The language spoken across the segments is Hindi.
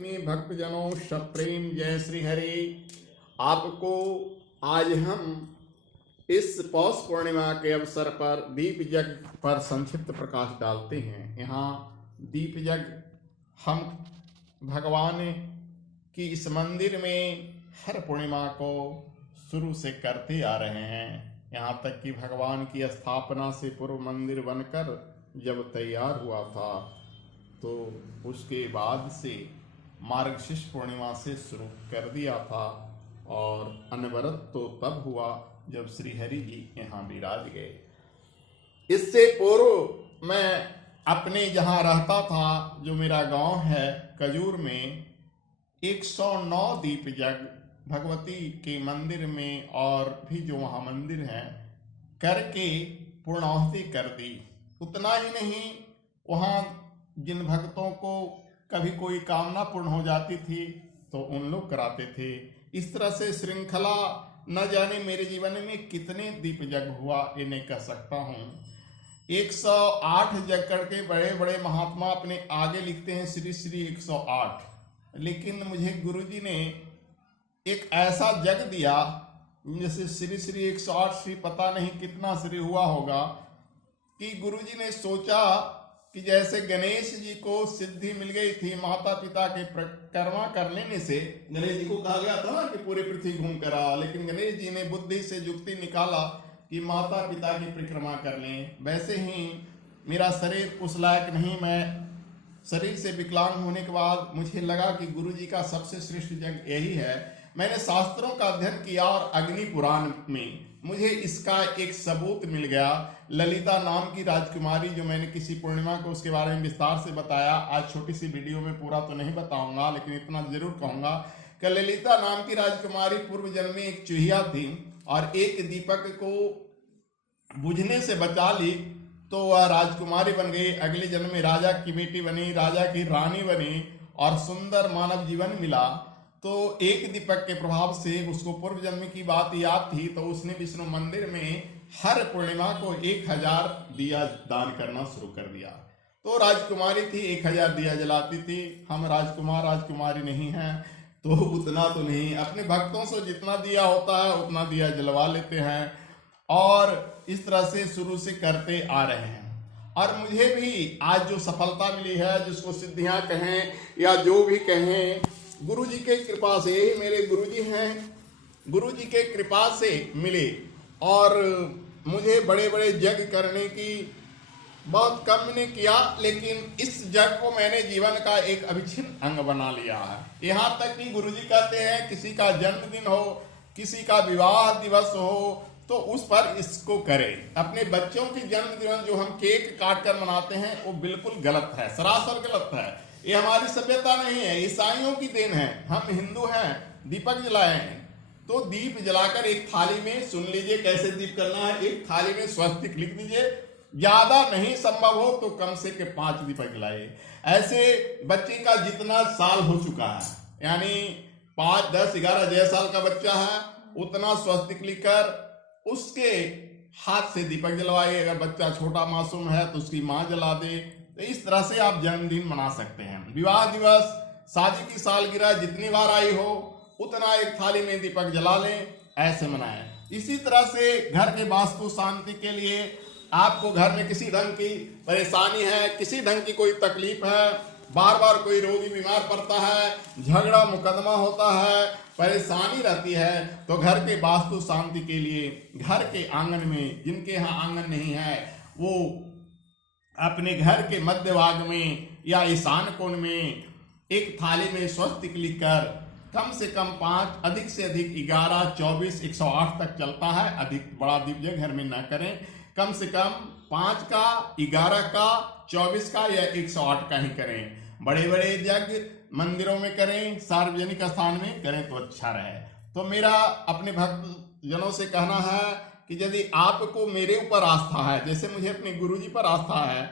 में भक्तजनों सप्रेम जय श्री हरि। आपको आज हम इस पौष पूर्णिमा के अवसर पर दीप यज्ञ पर संक्षिप्त प्रकाश डालते हैं। यहाँ दीप यज्ञ हम भगवान की इस मंदिर में हर पूर्णिमा को शुरू से करते आ रहे हैं। यहाँ तक कि भगवान की स्थापना से पूर्व मंदिर बनकर जब तैयार हुआ था तो उसके बाद से मार्गशीर्ष पूर्णिमा से शुरू कर दिया था और अनवरत तो तब हुआ जब श्री हरि जी यहाँ विराज गए। इससे पूर्व मैं अपने जहाँ रहता था, जो मेरा गांव है कजूर में, 109 दीप यज्ञ भगवती के मंदिर में और भी जो वहाँ मंदिर हैं करके पूर्णाहुति कर दी। उतना ही नहीं, वहाँ जिन भक्तों को कभी कोई कामना पूर्ण हो जाती थी तो उन लोग कराते थे। इस तरह से श्रृंखला न जाने मेरे जीवन में कितने दीप यज्ञ हुआ ये नहीं कह सकता हूँ। 108 यज्ञ करके बड़े बड़े महात्मा अपने आगे लिखते हैं श्री श्री 108, लेकिन मुझे गुरुजी ने एक ऐसा जग दिया जैसे श्री श्री 108 श्री पता नहीं कितना श्री हुआ होगा, कि गुरुजी ने सोचा कि जैसे गणेश जी को सिद्धि मिल गई थी माता पिता के परिक्रमा कर लेने से। गणेश जी को कहा गया था ना कि पूरी पृथ्वी घूम कर आ, लेकिन गणेश जी ने बुद्धि से युक्ति निकाला कि माता पिता की परिक्रमा कर लें। वैसे ही मेरा शरीर उस लायक नहीं, मैं शरीर से विकलांग होने के बाद मुझे लगा कि गुरु जी का सबसे श्रेष्ठ यज्ञ यही है। मैंने शास्त्रों का अध्ययन किया और अग्नि पुराण में मुझे इसका एक सबूत मिल गया। ललिता नाम की राजकुमारी, जो मैंने किसी पूर्णिमा को उसके बारे में विस्तार से बताया, आज छोटी सी वीडियो में पूरा तो नहीं बताऊंगा, लेकिन इतना जरूर कहूंगा कि ललिता नाम की राजकुमारी पूर्व जन्म में एक चूहिया थी और एक दीपक को बुझने से बचा ली तो वह राजकुमारी बन गई। अगले जन्म में राजा की बेटी बनी, राजा की रानी बनी और सुंदर मानव जीवन मिला। तो एक दीपक के प्रभाव से उसको पूर्व जन्म की बात याद थी, तो उसने विष्णु मंदिर में हर पूर्णिमा को 1000 दिया दान करना शुरू कर दिया। तो राजकुमारी थी, 1000 दिया जलाती थी। हम राजकुमार राजकुमारी नहीं हैं तो उतना तो नहीं, अपने भक्तों से जितना दिया होता है उतना दिया जलवा लेते हैं और इस तरह से शुरू से करते आ रहे हैं। और मुझे भी आज जो सफलता मिली है, जिसको सिद्धियां कहें या जो भी कहें, गुरु जी के कृपा से, मेरे गुरु जी हैं, गुरु जी के कृपा से मिले। और मुझे बड़े बड़े यज्ञ करने की बहुत कम ने किया, लेकिन इस यज्ञ को मैंने जीवन का एक अविच्छिन्न अंग बना लिया है। यहाँ तक कि गुरु जी कहते हैं किसी का जन्मदिन हो, किसी का विवाह दिवस हो तो उस पर इसको करें। अपने बच्चों की जन्मदिन जो हम केक काट कर मनाते हैं वो बिल्कुल गलत है, सरासर गलत है। ये हमारी सभ्यता नहीं है, ईसाइयों की देन है। हम हिंदू हैं, दीपक जलाए हैं तो दीप जलाकर एक थाली में, सुन लीजिए कैसे दीप करना है, एक थाली में स्वस्तिक लिख दीजिए। ज्यादा नहीं संभव हो तो कम से कम 5 दीपक जलाइए। ऐसे बच्चे का जितना साल हो चुका है, यानी 5, 10, 11 जय साल का बच्चा है, उतना स्वस्तिक लिखकर उसके हाथ से दीपक जलवाइए। अगर बच्चा छोटा मासूम है तो उसकी माँ जला दे। तो इस तरह से आप जन्मदिन मना सकते हैं। विवाह दिवस, शादी की सालगिरह जितनी बार आई हो उतना एक थाली में दीपक जला लें, ऐसे मनाएं। इसी तरह से घर के वास्तु शांति के लिए आपको घर में किसी ढंग की परेशानी है, किसी ढंग की कोई तकलीफ है, बार बार कोई रोगी बीमार पड़ता है, झगड़ा मुकदमा होता है, परेशानी रहती है, तो घर के वास्तु शांति के लिए घर के आंगन में, जिनके यहाँ आंगन नहीं है वो अपने घर के मध्य भाग में या ईशान कोण में एक थाली में स्वस्तिक लिखकर कम से कम 5, अधिक से अधिक 11, 24, 108 तक चलता है। अधिक बड़ा दीप यज्ञ घर में न करें, कम से कम 5 का, 11 का, 24 का या 108 का ही करें। बड़े बड़े यज्ञ मंदिरों में करें, सार्वजनिक स्थान में करें तो अच्छा रहे। तो मेरा अपने भक्त जनों से कहना है कि यदि आपको मेरे ऊपर आस्था है, जैसे मुझे अपने गुरुजी पर आस्था है,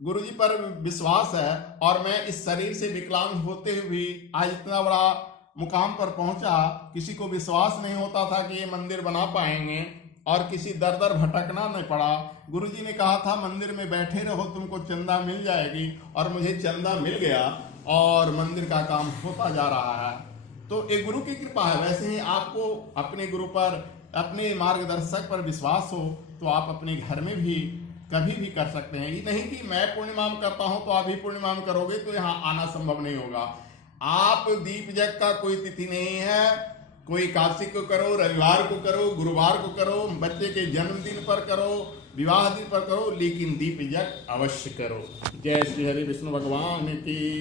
गुरुजी पर विश्वास है, और मैं इस शरीर से विकलांग होते हुए आज इतना बड़ा मुकाम पर पहुंचा, किसी को विश्वास नहीं होता था कि ये मंदिर बना पाएंगे और किसी दर दर भटकना नहीं पड़ा। गुरुजी ने कहा था मंदिर में बैठे रहो, तुमको चंदा मिल जाएगी, और मुझे चंदा मिल गया। और मंदिर का काम होता जा रहा है। तो एक गुरु की कृपा है। वैसे ही आपको अपने गुरु पर, अपने मार्गदर्शक पर विश्वास हो तो आप अपने घर में भी कभी भी कर सकते हैं। ये नहीं कि मैं पूर्णिमा में करता हूं तो आप भी पूर्णिमा में करोगे तो यहाँ आना संभव नहीं होगा। आप दीप जग का कोई तिथि नहीं है, कोई एकादशी को करो, रविवार को करो, गुरुवार को करो, बच्चे के जन्मदिन पर करो, विवाह दिन पर करो, लेकिन दीप जग अवश्य करो। जय श्री हरि विष्णु भगवान की।